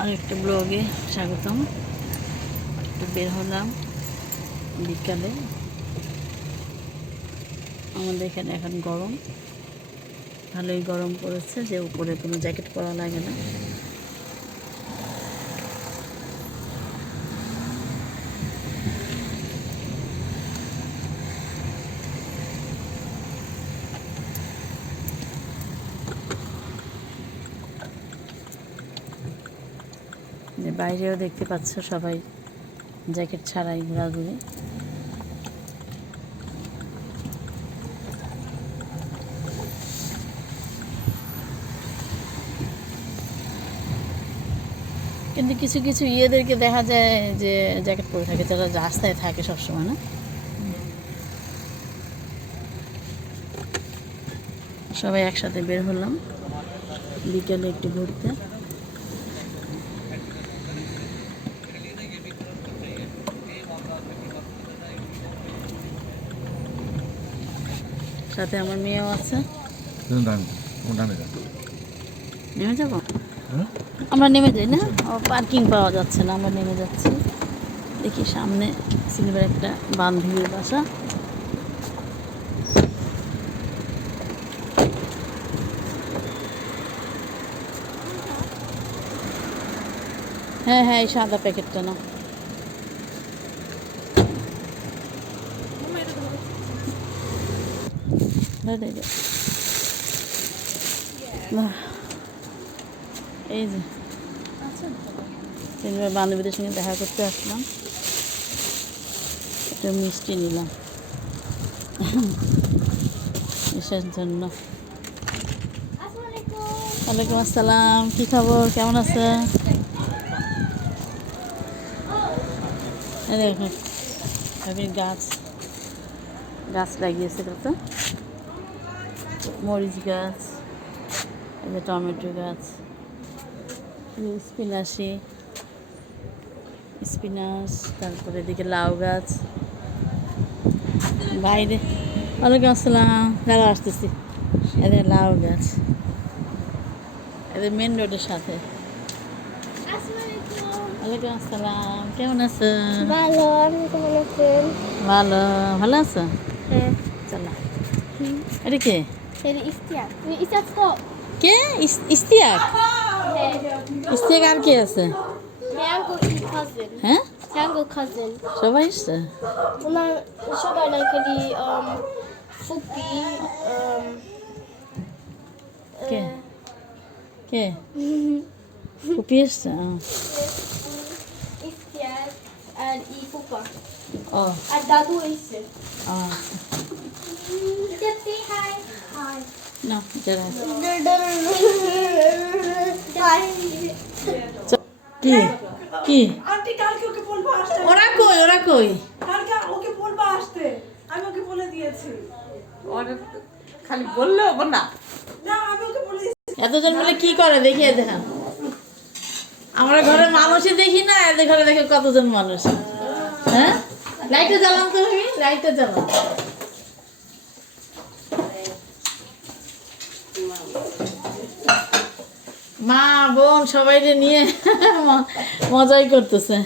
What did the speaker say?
আর একটা ব্লগে স্বাগতম। একটু বের হলাম বিকালে। আমাদের এখানে এখন গরম। ভালোই গরম পড়েছে, যে উপরে কোনো জ্যাকেট পরা লাগে না। বাইরেও দেখতে পাচ্ছ সবাই জ্যাকেট ছাড়াই ঘোরাঘুরি। কিন্তু কিছু কিছু ইয়েদেরকে দেখা যায় যে জ্যাকেট পরে থাকে, যারা রাস্তায় থাকে সবসময়, না? সবাই একসাথে বের হলাম। বিকেলে একটু ঘুরতে। সাথে আমার মেয়েও আছে। নেমে যাব? হ্যাঁ? আমরা নেমে যাই না? পার্কিং পাওয়া যাচ্ছে না আমরা নেমে যাচ্ছি। দেখি সামনে সিলভার একটা বান্ধবীর বাসা। হ্যাঁ হ্যাঁ এই সাদা প্যাকেটটা না এই যে তিনবার বান্ধবীদের সঙ্গে দেখা করতে আসলাম একটু মিষ্টি নিলাম এসার জন্য ওয়ালাইকুম আসসালাম কী খবর কেমন আছে এই দেখো ভাবির গাছ গাছ লাগিয়েছে কত মরিচ গাছ এই যে টমেটো গাছ স্পিনাশি স্পিনাচ তারপরে এদিকে লাউ গাছ। বাইরে ওয়ালাইকুম আসসালাম দাঁড়া আসতেছি। এদের লাউ গাছ এদের মেন রোডের সাথে। ওয়ালাইকুম আসসালাম কেমন ভালো আপনি কেমন আছেন? ভালো ভালো আছো? হ্যাঁ। চলো। এটা কে? এটা ইস্তিয়াক তুমি ইস্তিয়াক তো কে ইস- ইস্তিয়াক হ্যাঁ ইস্তিয়াক আর কে আছে হ্যাঙ্গো কাজিন হ্যাঁ হ্যাঙ্গো কাজিন সবাই এসছে ওনার সবাই নাই খালি um, ফুপি um, কে কে ফুপি এসছে ও। ইস্তিয়াক আর ই ফুপা ও আর দাদু এসছে ও Just say hi. Hi. না যারা আছে। Hi. কি? কি? আন্টি কালকে ওকে বলব আসতে। ওরা কই ওরা কই? কালকে ওকে বলব আসতে। আমি ওকে বলে দিয়েছি। খালি বললে হবে না। না আমি ওকে বলে দিয়েছি। এতজন মিলে কি করে দেখি এ দেখা আমরা ঘরে মানুষই দেখি না এদের ঘরে দেখে কতজন মানুষ। হ্যাঁ? লাইটটা জ্বালান তো তুমি লাইটটা জ্বালান। মা বোন সবাইকে নিয়ে মজাই করতেছে।